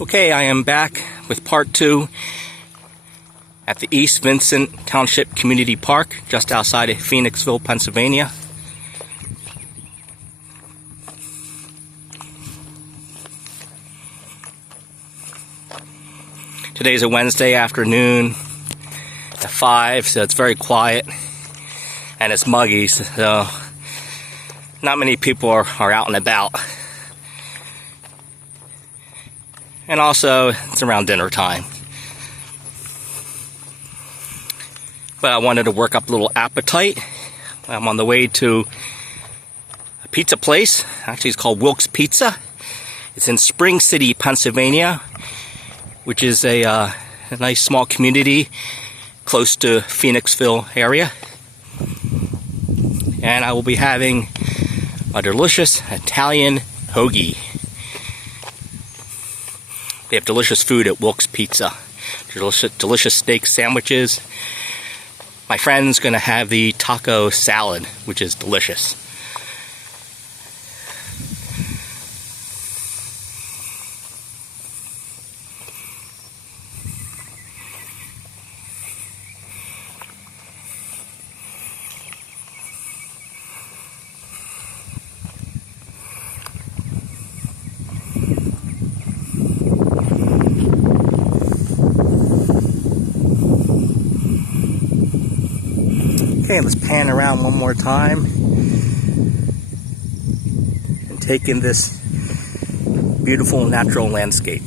Okay, I am back with part 2 at the East Vincent Township Community Park, just outside of Phoenixville, Pennsylvania. Today's a Wednesday afternoon at 5, so it's very quiet and it's muggy, so not many people are out and about. And also, it's around dinner time. But I wanted to work up a little appetite. I'm on the way to a pizza place. Actually, it's called Wilk's Pizza. It's in Spring City, Pennsylvania, which is a nice small community close to Phoenixville area. And I will be having a delicious Italian hoagie. They have delicious food at Wilk's Pizza. Delicious steak sandwiches. My friend's going to have the taco salad, which is delicious. Okay, let's pan around one more time and take in this beautiful natural landscape.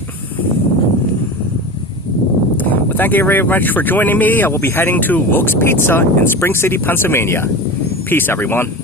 Well, thank you very much for joining me. I will be heading to Wilk's Pizza in Spring City, Pennsylvania. Peace, everyone.